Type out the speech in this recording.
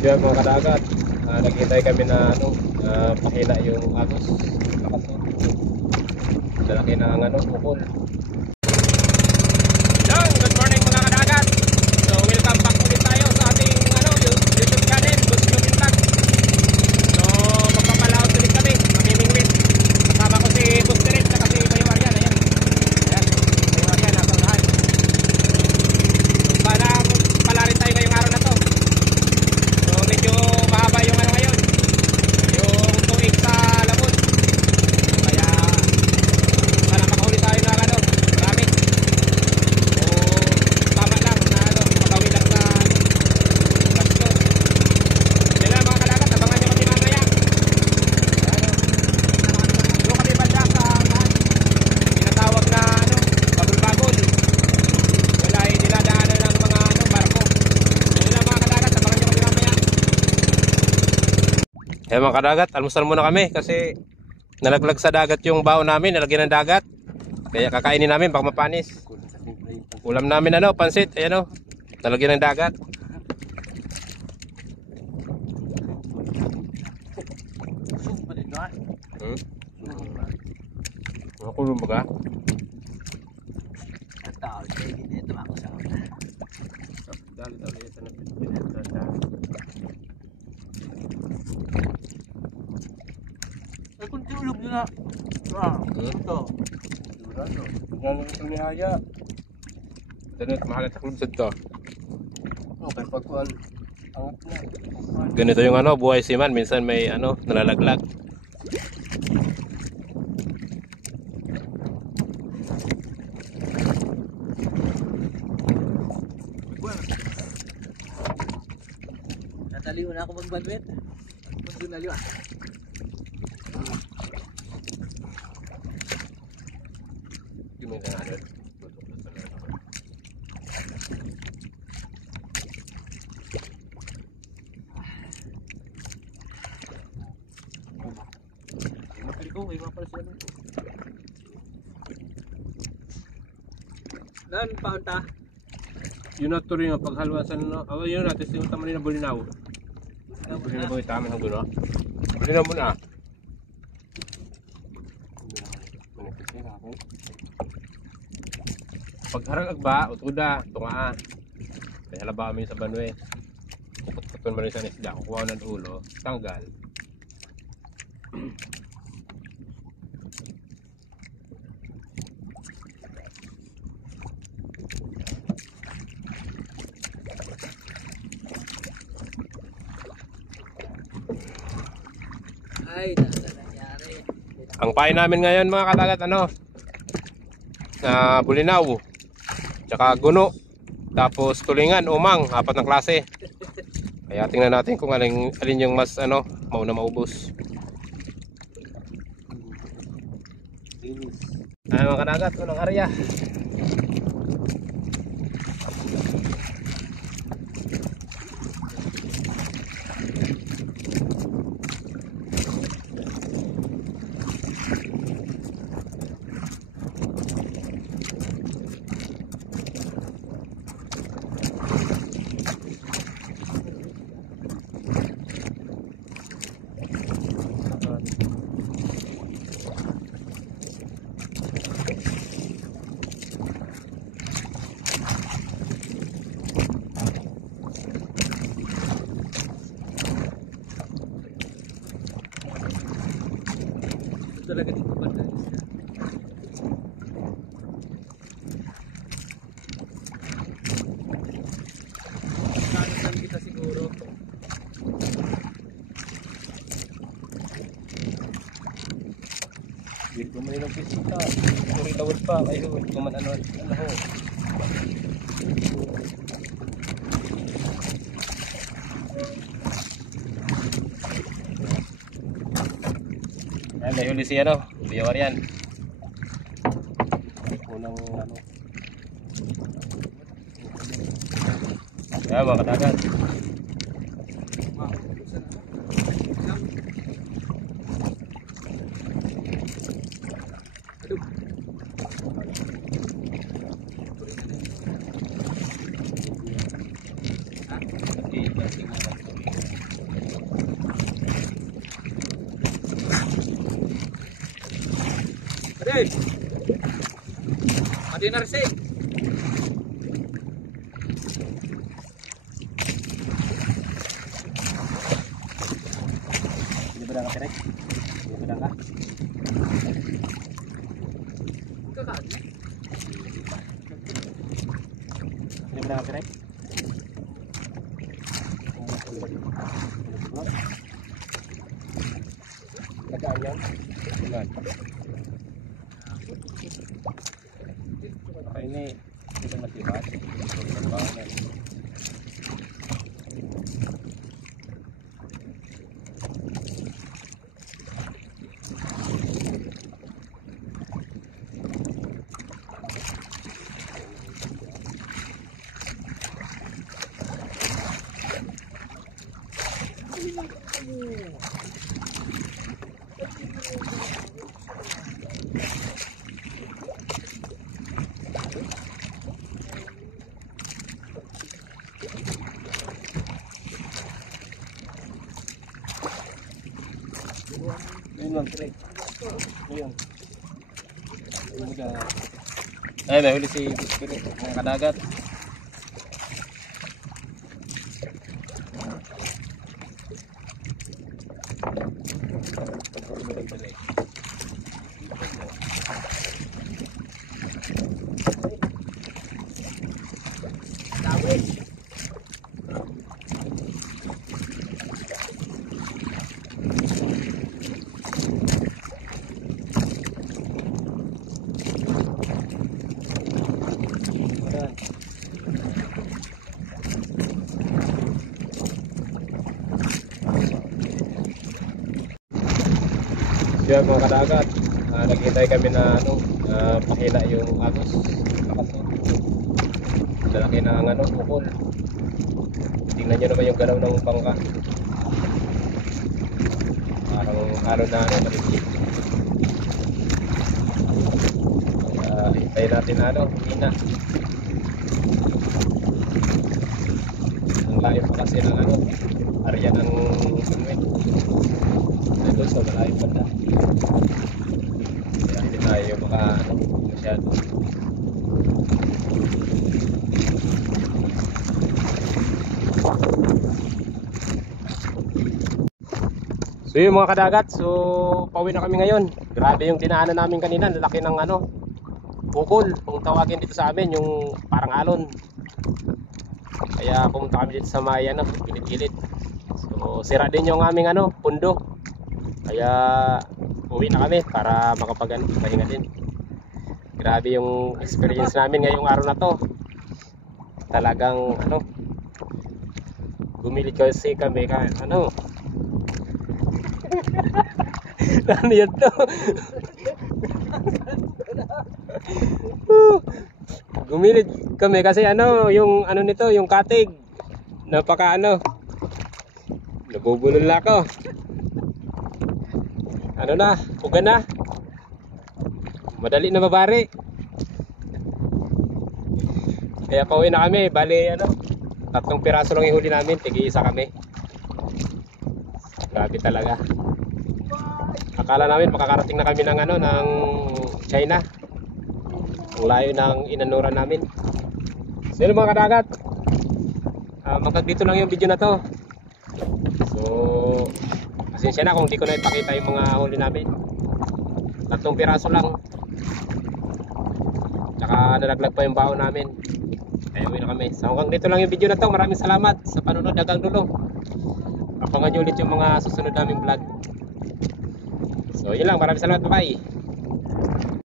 Diyan mga kadagat, naghintay kami na pahina yung agos. Lalaki na ang ukol. Good morning mga kadagat. So welcome back ulit tayo sa ating YouTube channel, Boss Lumin Vlog. So magpapalaot ulit kami, mamimingwit. Kasama ko si Boss Direk at si Mayo Arian. Ayan. Ayan. Mayo Arian, nasa unahan. So sana pala rin tayo ngayong araw na to. So medyo mahaba yung ngayon. Yung tuig sa labon. Kaya sana makahuli tayo na marami. So tama lang na makawi lang sa gasto. Yan lang mga kalagat, abangan nyo kami mamaya. Doon kami banda sa tinatawag na bagol-bagol. Wala ay dinadaanan ng mga barko. Yan lang mga kalagat, abangan nyo kami mamaya. Yan mga kadagat, almusal muna kami kasi nalaglag sa dagat yung bao namin, nalagyan ng dagat. Kaya kakainin namin baka mapanis. Ulam namin pansit, ayan nalagyan ng dagat. Makulong ba ka? Ay, kunti ulog nyo na. Ito. Ganyan ito ni Haya. Ganito, mahalat sa klubsad to. Okay, pagkuhan. Angat na. Ganito yung buhay siman. Minsan may nalalaglag. Nataliw na ako magbanwit. Magdunaliw ah. Gimana ada? Dan paunta. Yun na tuloy nga paghalwasan yun natin yung tama na bulinaw. Bulinaw ba tama ng gulo? Bulinaw muna. Pagharag ba, utuda, tunga. Kaya halaba kami sa banwe. Puput-putun mo rin sa nisda, kukuha ng ulo, tanggal. Ay, nangyari. Ang pain namin ngayon mga kadagat bulinaw, tsaka guno, tapos tulingan, umang, 4 na klase. Kaya tingnan natin kung alin yung mas mauna maubos. Mga kadagat, unang area. Talaga dito banda. Kanasan kita siguro. Dito may ilang pisita. Sorry tawad pa kayo. Kuman ho. Ayan, may huli si Mayo Arian. Unang Ayan mga kadagat. Dave. Pati na rin. Hindi ba ka Tirek? Hindi ba ka? Kakaan. Hindi ba ka Tirek? Kagaan yan? Yan. Okay, ini kita matibas. Ayun lang, Tirek. Ayun. Ay, may huli si Spirit, mga kadagat. Yan mga kadagat, naghihintay kami na pakila yung agos. Lalaki na ang ukol. Tingnan nyo naman yung galaw ng bangka. Parang na maliit. Hintayin natin hina. Ang layo pa kasi ng area ng sunwit. Ito sa malayo banda. Kaya hindi tayo masyado. So yun mga kadagat, so pauwi na kami ngayon. Grabe yung dinaanan namin kanina, lalaki ng ukol, kung tawagin dito sa amin, yung parang alon. Kaya pumunta kami dito sa may gilid-gilid. So sira din yung aming pundo. Kaya uwi na kami para makapagpahinga din. Grabe yung experience namin ngayong araw na to. Talagang gumilid kasi kami ano yan to? Gumilid kami kasi yung nito, yung katig. Napaka nabubulol na ako. Ugan na. Madali na mabari. Kaya pauwi na kami, bali 3 piraso lang yung huli namin, tig-isa kami. Grabe talaga. Akala namin makakarating na kami ng China. Ang layo ng inanuran namin. So yun mga kadagat, hanggang dito lang yung video na to. So pasensya na kung di ko na ipakita yung mga huli namin. 3 piraso lang. Tsaka nalaglag pa yung baon namin. Kaya uwi na kami. So hanggang dito lang yung video na to. Maraming salamat sa panunod hanggang dulo. Abangan nyo ulit yung mga susunod naming vlog. So yun lang, maraming salamat, bye bye.